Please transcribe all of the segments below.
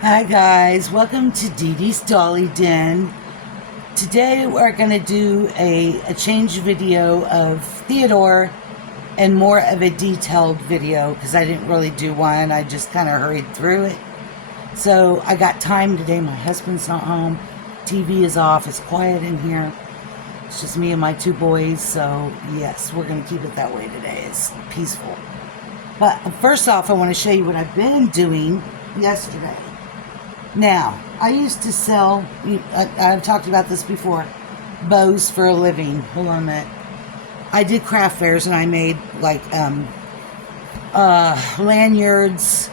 Hi guys, welcome to Dee Dee's Dolly Den. Today we're going to do a change video of Theodore and more of a detailed video because I didn't really do one. I just kind of hurried through it. So I got time today. My husband's not home. TV is off. It's quiet in here. It's just me and my two boys. So yes, we're going to keep it that way today. It's peaceful. But first off, I want to show you what I've been doing yesterday. Now, I used to sell, I've talked about this before, bows for a living. Hold on a minute. I did craft fairs and I made like lanyards.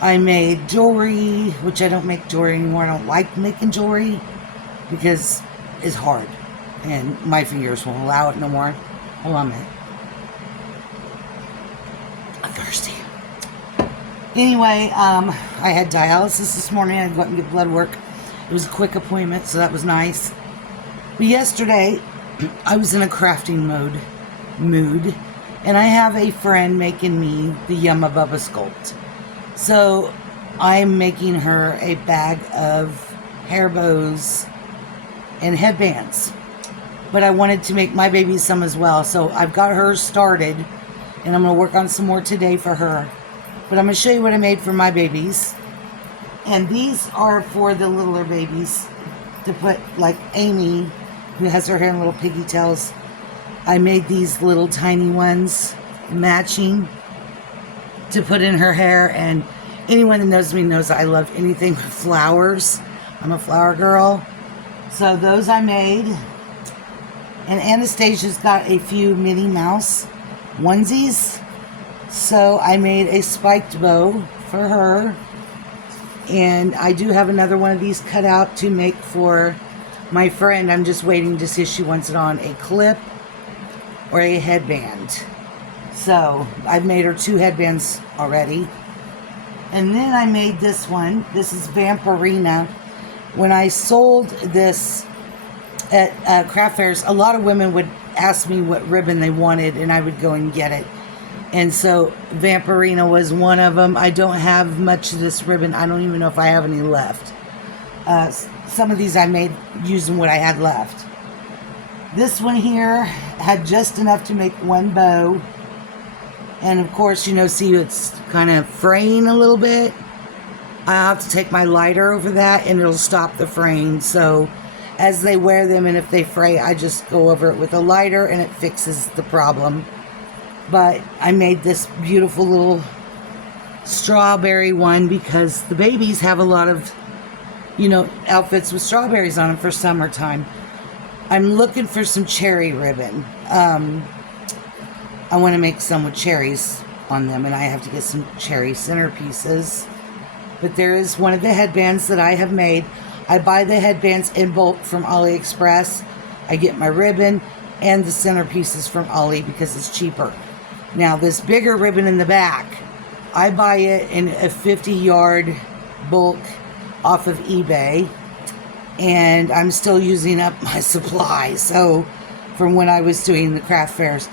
I made jewelry, which I don't make jewelry anymore. I don't like making jewelry because it's hard and my fingers won't allow it no more. Hold on a minute. I'm thirsty. Anyway, I had dialysis this morning. I had to go out and get blood work. It was a quick appointment, so that was nice. But yesterday, I was in a crafting mood, and I have a friend making me the Yumma Bubba sculpt. So, I'm making her a bag of hair bows and headbands. But I wanted to make my baby some as well, so I've got hers started, and I'm going to work on some more today for her. But I'm going to show you what I made for my babies. And these are for the littler babies. To put, like Amy, who has her hair in little piggy tails. I made these little tiny ones, matching, to put in her hair. And anyone that knows me knows that I love anything with flowers. I'm a flower girl. So those I made. And Anastasia's got a few Minnie Mouse onesies. So I made a spiked bow for her, and I do have another one of these cut out to make for my friend. I'm just waiting to see if she wants it on a clip or a headband. So I've made her 2 headbands already. And then I made this one. This is Vampirina. When I sold this at craft fairs, a lot of women would ask me what ribbon they wanted, and I would go and get it. And so Vampirina was one of them. I don't have much of this ribbon. I don't even know if I have any left. Some of these I made using what I had left. This one here had just enough to make one bow. And of course, see it's kind of fraying a little bit. I have to take my lighter over that and it'll stop the fraying. So as they wear them and if they fray, I just go over it with a lighter and it fixes the problem. But I made this beautiful little strawberry one because the babies have a lot of, outfits with strawberries on them for summertime. I'm looking for some cherry ribbon. I want to make some with cherries on them, and I have to get some cherry centerpieces. But there is one of the headbands that I have made. I buy the headbands in bulk from AliExpress. I get my ribbon and the centerpieces from Ali because it's cheaper. Now, this bigger ribbon in the back, I buy it in a 50-yard bulk off of eBay, and I'm still using up my supply. So, from when I was doing the craft fairs,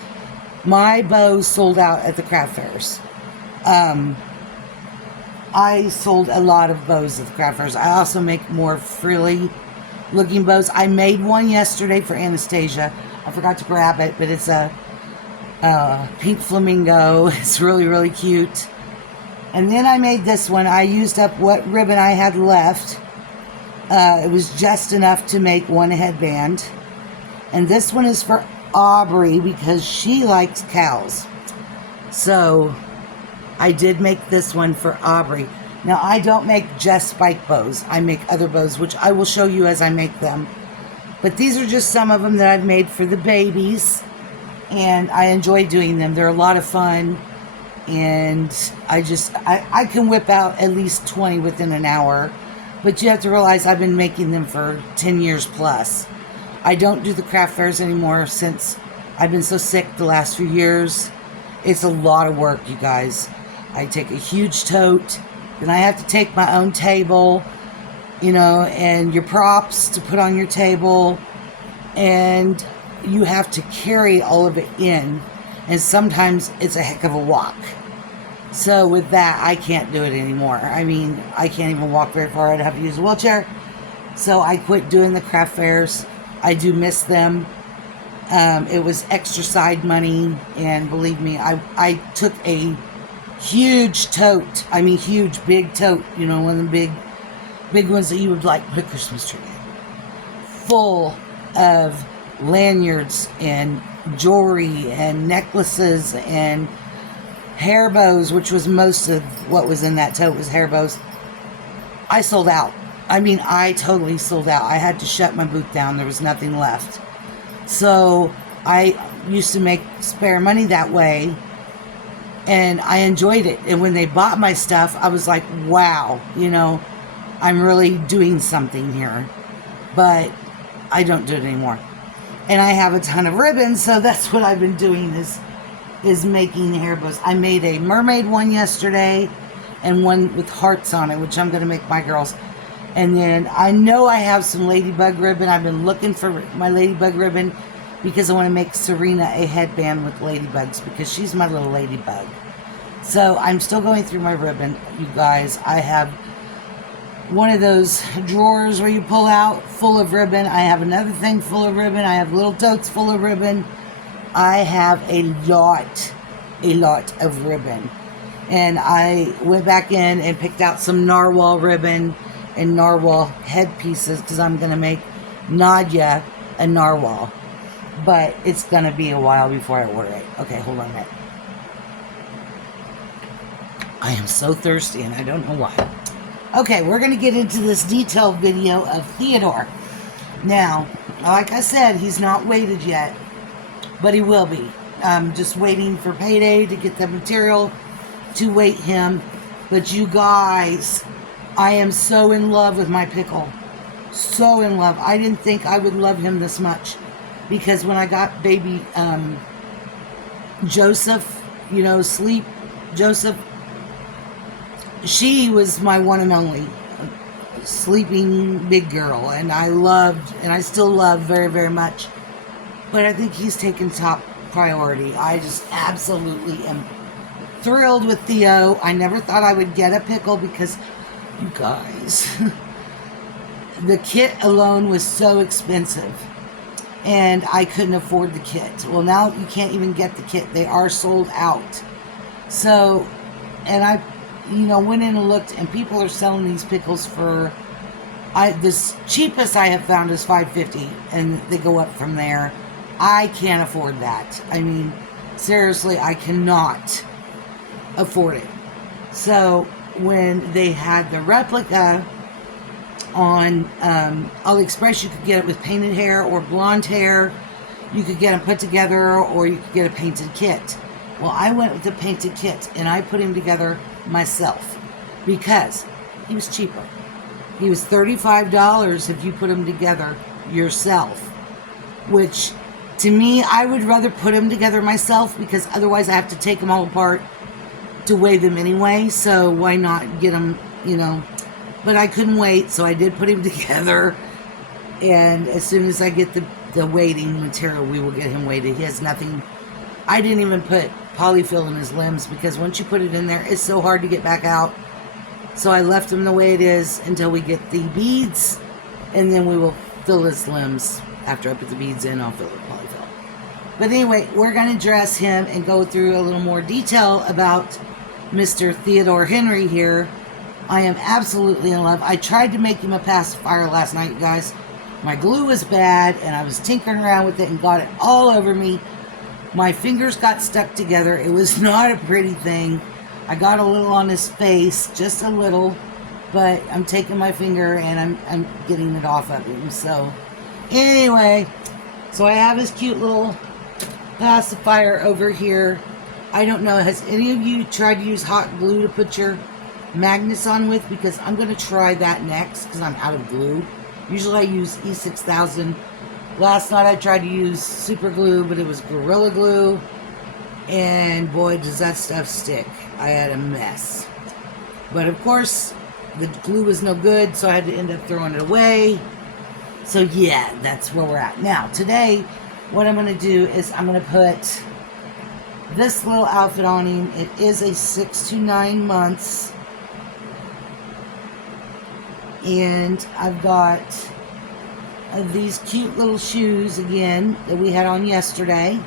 my bows sold out at the craft fairs. I sold a lot of bows at the craft fairs. I also make more frilly-looking bows. I made one yesterday for Anastasia. I forgot to grab it, but it's a pink flamingo. It's really, really cute. And then I made this one. I used up what ribbon I had left. It was just enough to make one headband. And this one is for Aubrey because she likes cows. So I did make this one for Aubrey. Now I don't make just spike bows. I make other bows, which I will show you as I make them. But these are just some of them that I've made for the babies. And I enjoy doing them. They're a lot of fun. And I can whip out at least 20 within an hour. But you have to realize I've been making them for 10 years plus. I don't do the craft fairs anymore since I've been so sick the last few years. It's a lot of work, you guys. I take a huge tote. Then I have to take my own table, and your props to put on your table. And you have to carry all of it in, and sometimes it's a heck of a walk. So with that, I can't do it anymore. I mean, I can't even walk very far. I'd have to use a wheelchair. So I quit doing the craft fairs. I do miss them. It was extra side money, and believe me, I took a huge tote. I mean, huge, big tote. You know, one of the big ones that you would like put a Christmas tree in, full of lanyards and jewelry and necklaces and hair bows, which was most of what was in that tote was hair bows. I sold out. I mean, I totally sold out. I had to shut my booth down. There was nothing left. So I used to make spare money that way, and I enjoyed it. And when they bought my stuff, I was like, wow, you know, I'm really doing something here. But I don't do it anymore. And I have a ton of ribbons, so that's what I've been doing is making hair bows. I made a mermaid one yesterday and one with hearts on it, which I'm going to make my girls. And then I know I have some ladybug ribbon. I've been looking for my ladybug ribbon because I want to make Serena a headband with ladybugs because she's my little ladybug. So I'm still going through my ribbon, you guys. I have one of those drawers where you pull out full of ribbon. I have another thing full of ribbon. I have little totes full of ribbon. I have a lot of ribbon. And I went back in and picked out some narwhal ribbon and narwhal headpieces because I'm going to make Nadia a narwhal. But it's going to be a while before I order it. Okay, hold on a minute. I am so thirsty and I don't know why. Okay, we're going to get into this detailed video of Theodore. Now, like I said, he's not weighted yet, but he will be. I'm just waiting for payday to get the material to weight him. But you guys, I am so in love with my pickle. So in love. I didn't think I would love him this much. Because when I got baby Joseph, you know, Sleep Joseph, she was my one and only sleeping big girl. And I loved, and I still love very, very much. But I think he's taken top priority. I just absolutely am thrilled with Theo. I never thought I would get a pickle because, you guys, the kit alone was so expensive. And I couldn't afford the kit. Well, now you can't even get the kit. They are sold out. So, and I, you know, went in and looked, and people are selling these pickles for, this cheapest I have found is $5.50, and they go up from there. I can't afford that. I mean, seriously, I cannot afford it. So, when they had the replica on AliExpress, you could get it with painted hair or blonde hair. You could get them put together, or you could get a painted kit. Well, I went with the painted kit, and I put him together myself because he was cheaper. He was $35 if you put him together yourself, which to me, I would rather put him together myself because otherwise I have to take them all apart to weigh them anyway. So why not get them, you know? But I couldn't wait, so I did put him together. And as soon as I get the weighting material, we will get him weighted. He has nothing. I didn't even put polyfill in his limbs because once you put it in there, it's so hard to get back out. So I left him the way it is until we get the beads, and then we will fill his limbs. After I put the beads in, I'll fill it with polyfill. But anyway, we're going to dress him and go through a little more detail about Mr. Theodore Henry here. I am absolutely in love. I tried to make him a pacifier last night, you guys. My glue was bad, and I was tinkering around with it and got it all over me. My fingers got stuck together. It was not a pretty thing. I got a little on his face, just a little, but I'm taking my finger and I'm getting it off of him. So anyway, so I have his cute little pacifier over here. I don't know, has any of you tried to use hot glue to put your magnets on with? Because I'm going to try that next because I'm out of glue. Usually I use E6000. Last night I tried to use super glue, but it was Gorilla Glue. And boy, does that stuff stick. I had a mess. But of course, the glue was no good, so I had to end up throwing it away. So yeah, that's where we're at. Now, today, what I'm going to do is I'm going to put this little outfit on him, it is a 6 to 9 months. And I've got these cute little shoes again that we had on yesterday.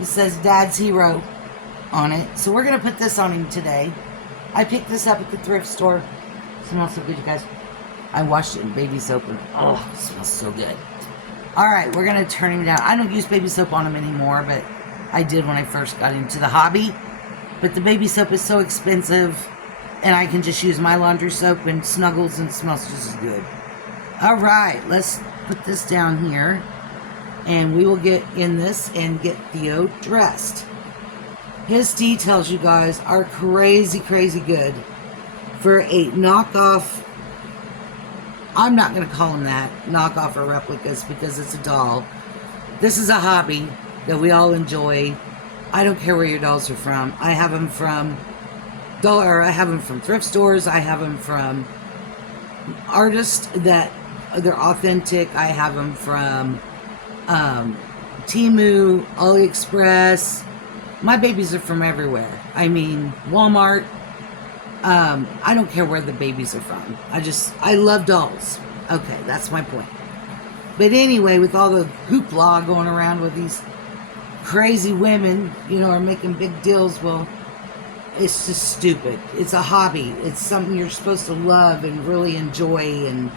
It says Dad's Hero on it. So we're going to put this on him today. I picked this up at the thrift store. It smells so good, you guys. I washed it in baby soap and oh, it smells so good. Alright, we're going to turn him down. I don't use baby soap on him anymore, but I did when I first got into the hobby. But the baby soap is so expensive, and I can just use my laundry soap and Snuggles and it smells just as good. Alright, let's put this down here. And we will get in this and get Theo dressed. His details, you guys, are crazy, crazy good. For a knockoff, I'm not going to call him that, knockoff or replicas, because it's a doll. This is a hobby that we all enjoy. I don't care where your dolls are from. I have them from I have them from thrift stores. I have them from artists that they're authentic. I have them from Temu, AliExpress. My babies are from everywhere. I mean, Walmart. I don't care where the babies are from. I love dolls. Okay, that's my point. But anyway, with all the hoopla going around with these crazy women, are making big deals, well, it's just stupid. It's a hobby. It's something you're supposed to love and really enjoy, and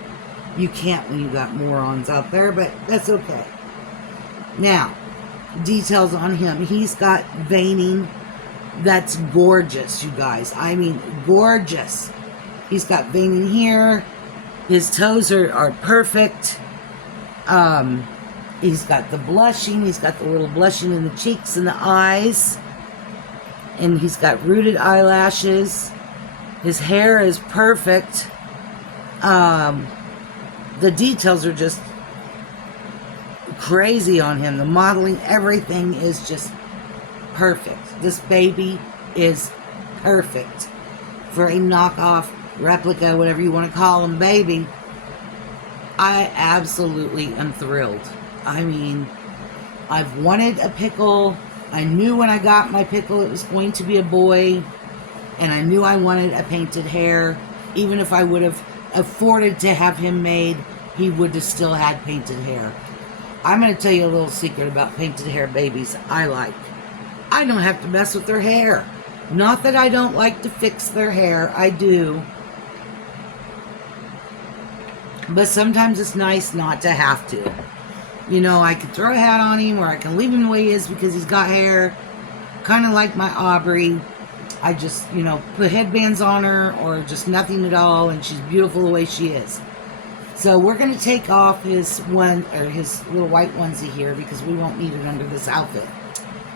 you can't when you got morons out there, but that's okay. Now, details on him. He's got veining that's gorgeous, you guys. I mean, gorgeous. He's got veining here. His toes are perfect. He's got the blushing. He's got the little blushing in the cheeks and the eyes. And he's got rooted eyelashes. His hair is perfect. The details are just crazy on him. The modeling, everything is just perfect. This baby is perfect for a knockoff, replica, whatever you want to call them, baby. I absolutely am thrilled. I mean, I've wanted a pickle. I knew when I got my pickle it was going to be a boy, and I knew I wanted a painted hair. Even if I would have afforded to have him made, he would have still had painted hair. I'm going to tell you a little secret about painted hair babies I like. I don't have to mess with their hair. Not that I don't like to fix their hair. I do. But sometimes it's nice not to have to. I could throw a hat on him, or I can leave him the way he is because he's got hair. Kind of like my Aubrey. I just, put headbands on her or just nothing at all, and she's beautiful the way she is. So we're going to take off his little white onesie here because we won't need it under this outfit.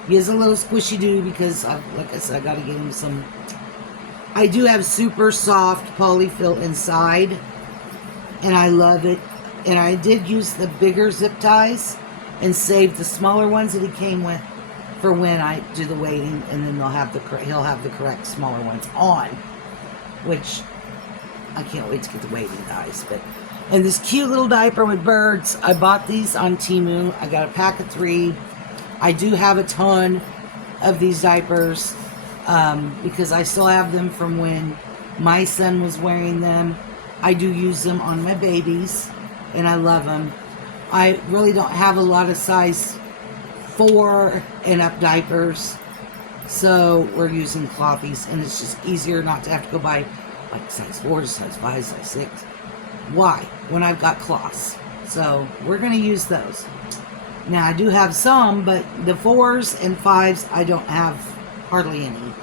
He is a little squishy-doo because, like I said, I got to get him some. I do have super soft polyfill inside, and I love it. And I did use the bigger zip ties and save the smaller ones that he came with for when I do the weighting, and then he'll have the correct smaller ones on, which I can't wait to get the weighting, guys. And this cute little diaper with birds, I bought these on Temu. I got a pack of 3. I do have a ton of these diapers because I still have them from when my son was wearing them. I do use them on my babies, and I love them. I really don't have a lot of size 4 and up diapers, so we're using clothies, and it's just easier not to have to go buy like size 4 to size 5, size 6. Why? When I've got cloths. So we're going to use those. Now, I do have some, but the 4s and 5s, I don't have hardly any.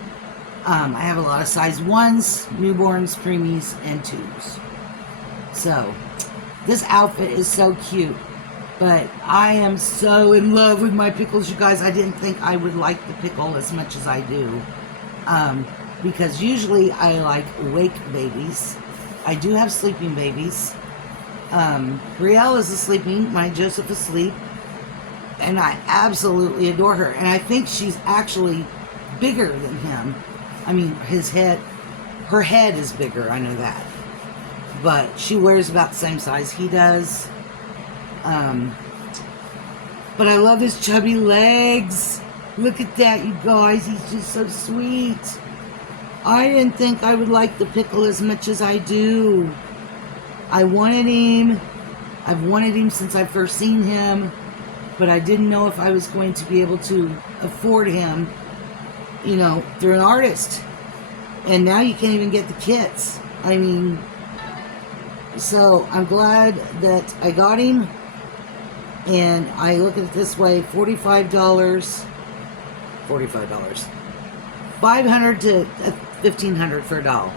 I have a lot of size 1s, newborns, preemies, and 2s. So, this outfit is so cute. But I am so in love with my pickles, you guys. I didn't think I would like the pickle as much as I do. Because usually I like awake babies. I do have sleeping babies. Brielle is sleeping. My Joseph is asleep. And I absolutely adore her. And I think she's actually bigger than him. I mean, her head is bigger, I know that. But she wears about the same size he does. But I love his chubby legs. Look at that, you guys. He's just so sweet. I didn't think I would like the pickle as much as I do. I wanted him. I've wanted him since I first seen him, but I didn't know if I was going to be able to afford him, you know, through an artist. And now you can't even get the kits. I mean, so I'm glad that I got him. And I look at it this way, $45, $500 to $1,500 for a doll.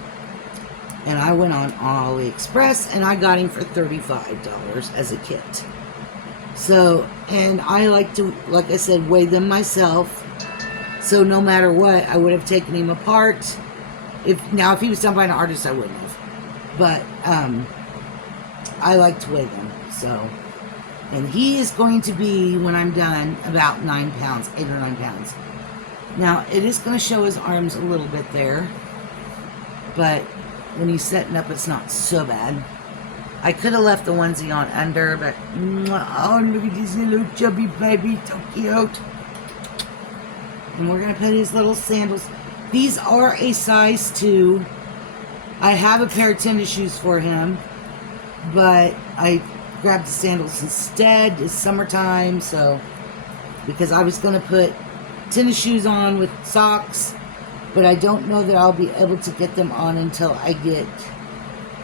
And I went on AliExpress and I got him for $35 as a kit. So, and I like to, like I said, weigh them myself. So no matter what, I would have taken him apart. If he was done by an artist, I wouldn't have. But I like to weigh them. So, and he is going to be, when I'm done, about 9 pounds, 8 or 9 pounds. Now, it is going to show his arms a little bit there. But when he's setting up, it's not so bad. I could have left the onesie on under, but oh, look at this little chubby baby, so cute. And we're going to put his little sandals. These are a size 2. I have a pair of tennis shoes for him, but I grabbed the sandals instead. It's summertime, so because I was going to put tennis shoes on with socks, but I don't know that I'll be able to get them on until I get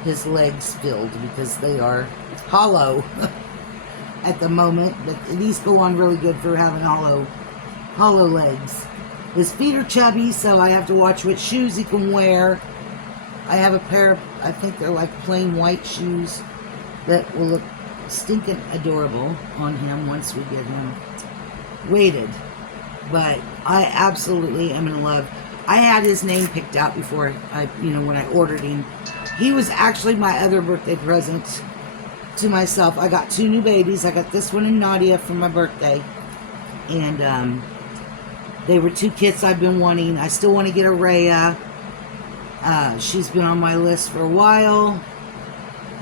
his legs filled, because they are hollow at the moment, but these go on really good for having hollow legs. His feet are chubby, so I have to watch what shoes he can wear. I have a pair of, I think they're like plain white shoes that will look stinking adorable on him once we get him weighted. But I absolutely am in love. I had his name picked out before when I ordered him. He was actually my other birthday present to myself. I got 2 new babies. I got this one and Nadia for my birthday. And they were 2 kits I've been wanting. I still want to get a Rhea. She's been on my list for a while.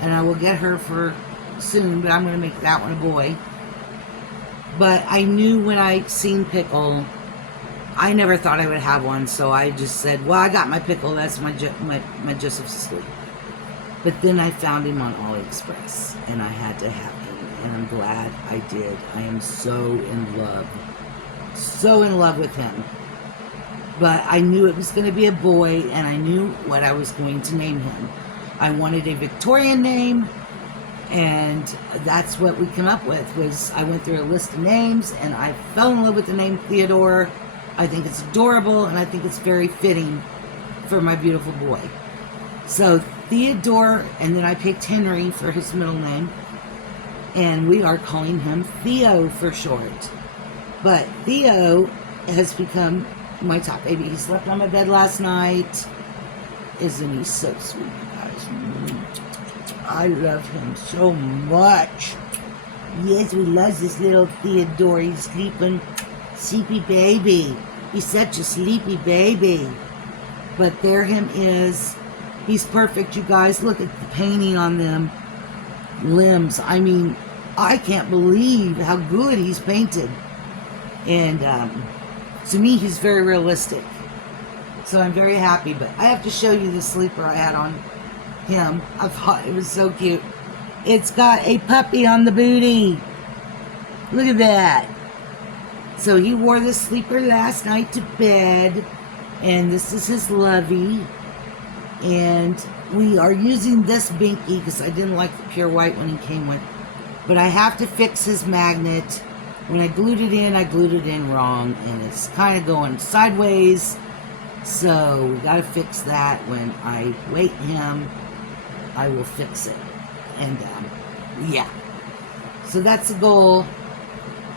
And I will get her for soon, but I'm going to make that one a boy. But I knew when I seen Pickle, I never thought I would have one, so I just said, well, I got my Pickle, that's my Joseph's asleep. But then I found him on AliExpress, and I had to have him, and I'm glad I did. I am so in love with him. But I knew it was going to be a boy, and I knew what I was going to name him. I wanted a Victorian name, and that's what we came up with. Was I went through a list of names, and I fell in love with the name Theodore. I think it's adorable, and I think it's very fitting for my beautiful boy. So Theodore, and then I picked Henry for his middle name, and we are calling him Theo for short. But Theo has become my top baby. He slept on my bed last night. Isn't he so sweet, you guys? I love him so much. Yes, we love this little Theodore. He's sleeping. Sleepy baby. He's such a sleepy baby. But there him is. He's perfect, you guys. Look at the painting on them limbs. I mean, I can't believe how good he's painted. And to me, he's very realistic. So I'm very happy. But I have to show you the sleeper I had on him. I thought it was so cute. It's got a puppy on the booty. Look at that. So he wore this sleeper last night to bed. And this is his lovey. And we are using this binky because I didn't like the pure white one he came with. But I have to fix his magnet. When I glued it in wrong. And it's kind of going sideways. So we got to fix that. When I weight him, I will fix it. And yeah. So that's the goal.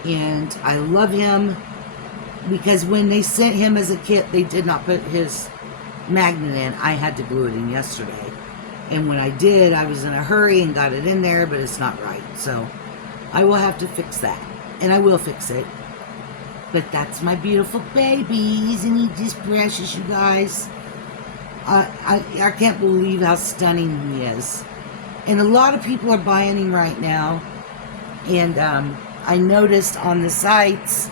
And I love him. Because when they sent him as a kit, they did not put his magnet in. I had to glue it in yesterday. And when I did, I was in a hurry and got it in there, but it's not right. So I will have to fix that. And I will fix it. But that's my beautiful baby. Isn't he just precious, you guys? I can't believe how stunning he is. And a lot of people are buying him right now. And I noticed on the sites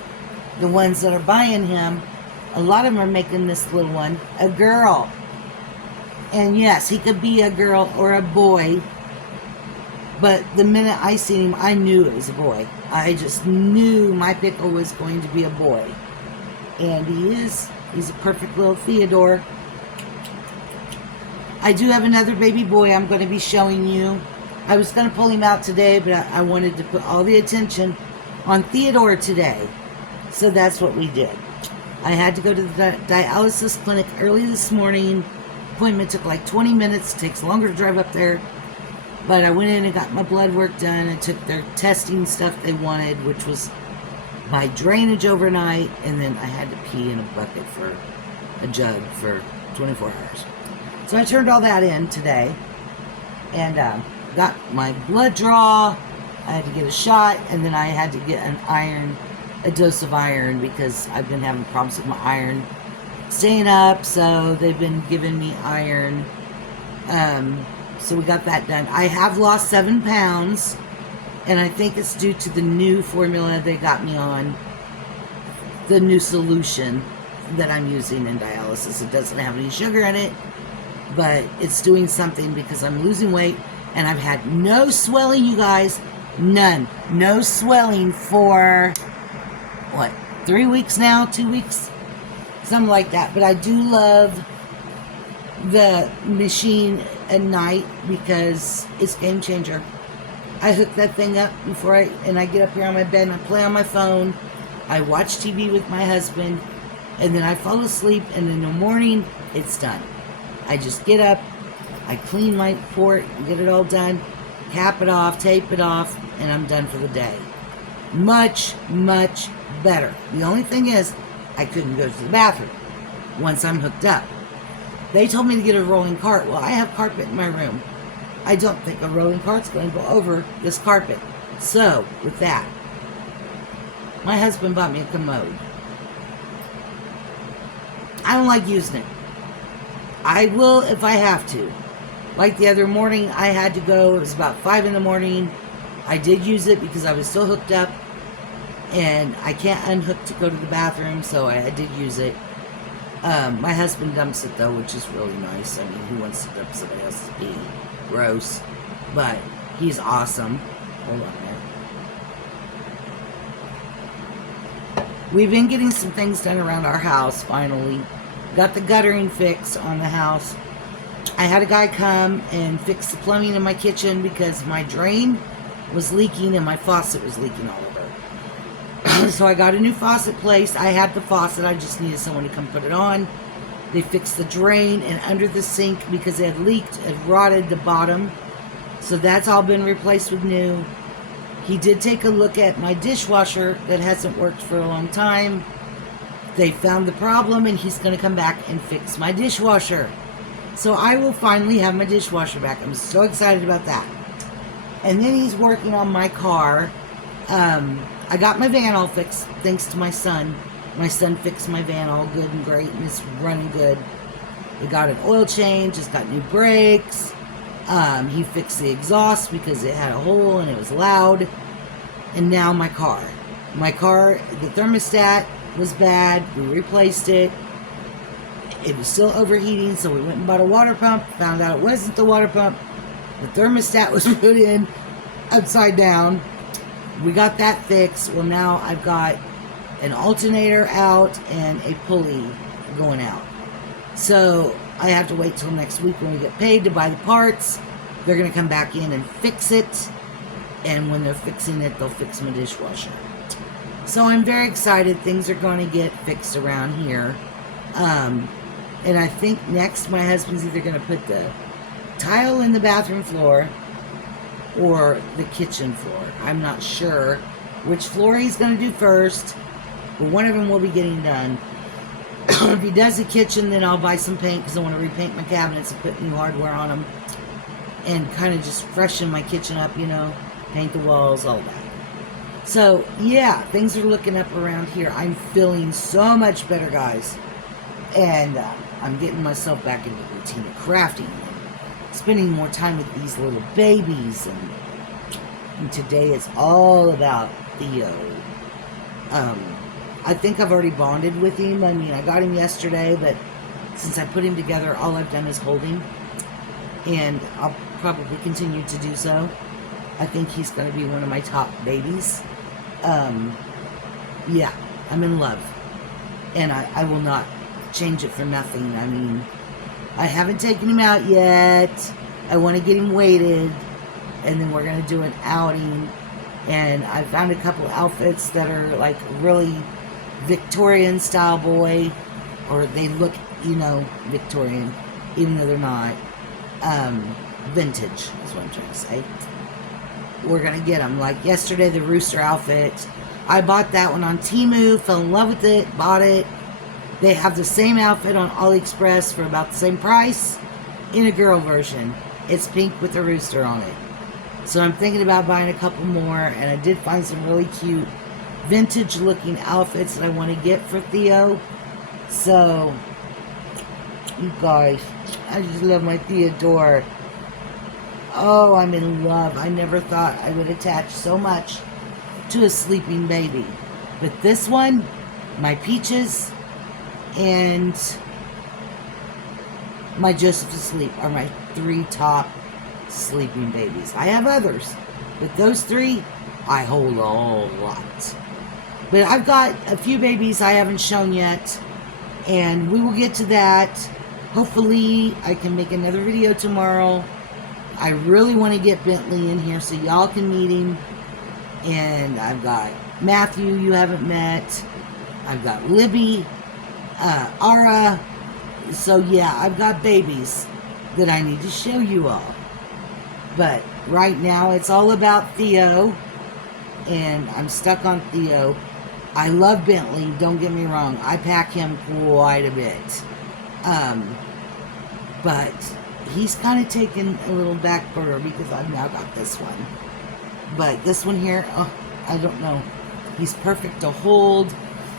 the ones that are buying him, a lot of them are making this little one a girl. And yes, he could be a girl or a boy, but the minute I seen him, I knew it was a boy. I just knew my pickle was going to be a boy. And he is. He's a perfect little Theodore. I do have another baby boy I'm going to be showing you. I was going to pull him out today, but I wanted to put all the attention on Theodore today. So that's what we did. I had to go to the dialysis clinic early this morning. Appointment took like 20 minutes. It takes longer to drive up there. But I went in and got my blood work done. I took their testing stuff they wanted, which was my drainage overnight. And then I had to pee in a bucket for a jug for 24 hours. So I turned all that in today. And got my blood draw. I had to get a shot. And then I had to get a dose of iron, because I've been having problems with my iron staying up. So they've been giving me iron. So we got that done. I have lost 7 pounds, and I think it's due to the new formula they got me on, the new solution that I'm using in dialysis. It doesn't have any sugar in it, but it's doing something, because I'm losing weight, and I've had no swelling, you guys. None. No swelling for, 3 weeks now? 2 weeks? Something like that. But I do love the machine at night, because it's game changer. I hook that thing up and I get up here on my bed and I play on my phone. I watch TV with my husband, and then I fall asleep, and in the morning it's done. I just get up, I clean my port, get it all done, cap it off, tape it off, and I'm done for the day. Much, much better. The only thing is, I couldn't go to the bathroom once I'm hooked up. They told me to get a rolling cart. Well, I have carpet in my room. I don't think a rolling cart's going to go over this carpet. So, with that, my husband bought me a commode. I don't like using it. I will if I have to. Like the other morning, I had to go. It was about 5 in the morning. I did use it because I was still hooked up, and I can't unhook to go to the bathroom, so I did use it. My husband dumps it, though, which is really nice. I mean, who wants to dump somebody else's pee? Gross. But he's awesome. Hold on there. We've been getting some things done around our house, finally. Got the guttering fixed on the house. I had a guy come and fix the plumbing in my kitchen, because my drain was leaking and my faucet was leaking all over. So I got a new faucet placed. I had the faucet. I just needed someone to come put it on. They fixed the drain, and under the sink, because it had leaked, it rotted the bottom. So that's all been replaced with new. He did take a look at my dishwasher that hasn't worked for a long time. They found the problem, and he's going to come back and fix my dishwasher. So I will finally have my dishwasher back. I'm so excited about that. And then he's working on my car. I got my van all fixed thanks to my son. My son fixed my van all good and great, and it's running good. It got an oil change. It's got new brakes. He fixed the exhaust because it had a hole and it was loud. And now my car. My car, the thermostat was bad. We replaced it. It was still overheating, so we went and bought a water pump. Found out it wasn't the water pump. The thermostat was put in upside down. We got that fixed. Well, now I've got an alternator out and a pulley going out. So I have to wait till next week when we get paid to buy the parts. They're going to come back in and fix it. And when they're fixing it, they'll fix my dishwasher. So I'm very excited. Things are going to get fixed around here. And I think next my husband's either going to put the tile in the bathroom floor or the kitchen floor. I'm not sure which floor he's going to do first, but one of them will be getting done. If he does the kitchen, then I'll buy some paint, because I want to repaint my cabinets and put new hardware on them and kind of just freshen my kitchen up, you know, paint the walls, all that. So, yeah, things are looking up around here. I'm feeling so much better, guys. And I'm getting myself back into the routine of crafting. Spending more time with these little babies, and today is all about Theo. I think I've already bonded with him. I mean, I got him yesterday, but since I put him together, all I've done is hold him. And I'll probably continue to do so. I think he's going to be one of my top babies. Yeah, I'm in love. And I will not change it for nothing. I mean, I haven't taken him out yet. I want to get him weighted. And then we're going to do an outing. And I found a couple outfits that are like really Victorian style boy. Or they look, you know, Victorian. Even though they're not. Vintage is what I'm trying to say. We're going to get them. Like yesterday, the rooster outfit. I bought that one on Temu. Fell in love with it. Bought it. They have the same outfit on AliExpress for about the same price. In a girl version. It's pink with a rooster on it. So I'm thinking about buying a couple more. And I did find some really cute vintage looking outfits that I want to get for Theo. So, you guys, I just love my Theodore. Oh, I'm in love. I never thought I would attach so much to a sleeping baby. But this one, my Peaches, and my Joseph Asleep are my 3 top sleeping babies. I have others, but those 3, I hold a whole lot. But I've got a few babies I haven't shown yet, and we will get to that. Hopefully, I can make another video tomorrow. I really want to get Bentley in here so y'all can meet him. And I've got Matthew you haven't met. I've got Libby, Ara. So yeah, I've got babies that I need to show you all. But right now, it's all about Theo. And I'm stuck on Theo. I love Bentley, don't get me wrong. I pack him quite a bit. But he's kind of taken a little back burner because I've now got this one. But this one here, oh, I don't know. He's perfect to hold.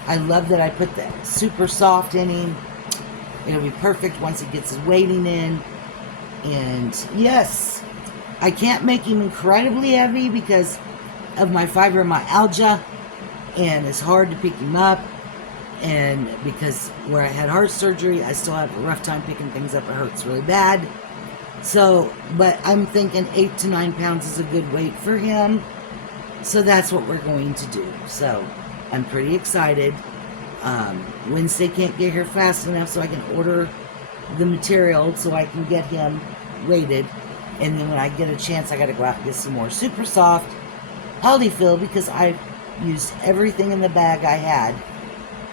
I love that I put that super soft in him. It'll be perfect once he gets his weighting in. And yes, I can't make him incredibly heavy because of my fibromyalgia. And it's hard to pick him up. And because where I had heart surgery, I still have a rough time picking things up. It hurts really bad. So, but I'm thinking 8 to 9 pounds is a good weight for him. So that's what we're going to do. So I'm pretty excited. Wednesday can't get here fast enough so I can order the material so I can get him weighted. And then when I get a chance, I got to go out and get some more super soft healthy fill because I've used everything in the bag I had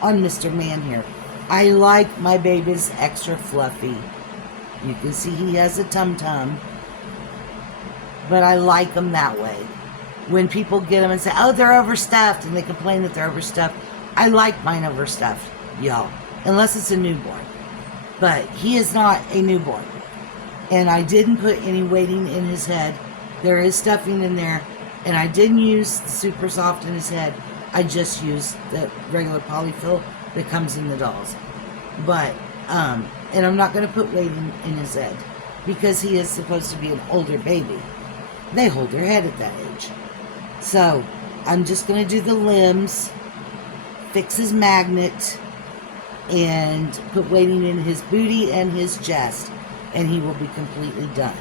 on Mr. Man here. I like my babies extra fluffy. You can see he has a tum-tum. But I like them that way. When people get them and say, oh, they're overstuffed, and they complain that they're overstuffed, I like mine overstuffed, y'all. Unless it's a newborn. But he is not a newborn. And I didn't put any weighting in his head. There is stuffing in there. And I didn't use the super soft in his head. I just used the regular polyfill that comes in the dolls. But, and I'm not going to put weighting in his head because he is supposed to be an older baby. They hold their head at that age. So, I'm just going to do the limbs, fix his magnet, and put weighting in his booty and his chest. And he will be completely done.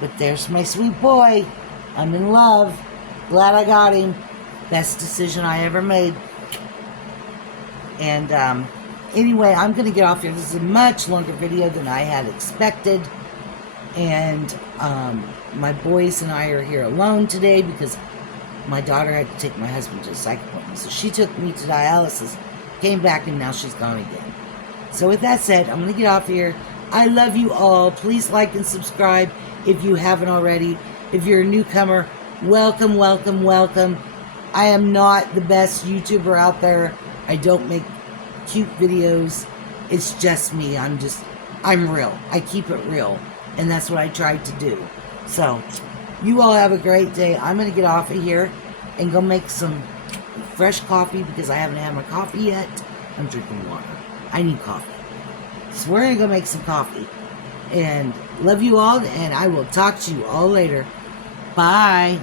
But there's my sweet boy. I'm in love. Glad I got him. Best decision I ever made. And anyway, I'm going to get off here. This is a much longer video than I had expected. And my boys and I are here alone today because my daughter had to take my husband to a psych appointment. So she took me to dialysis, came back, and now she's gone again. So with that said, I'm going to get off here. I love you all. Please like and subscribe if you haven't already. If you're a newcomer, welcome, welcome, welcome. I am not the best YouTuber out there. I don't make cute videos. It's just me. I'm real. I keep it real. And that's what I tried to do. So, you all have a great day. I'm going to get off of here and go make some fresh coffee because I haven't had my coffee yet. I'm drinking water. I need coffee. So we're going to go make some coffee. And love you all, and I will talk to you all later. Bye.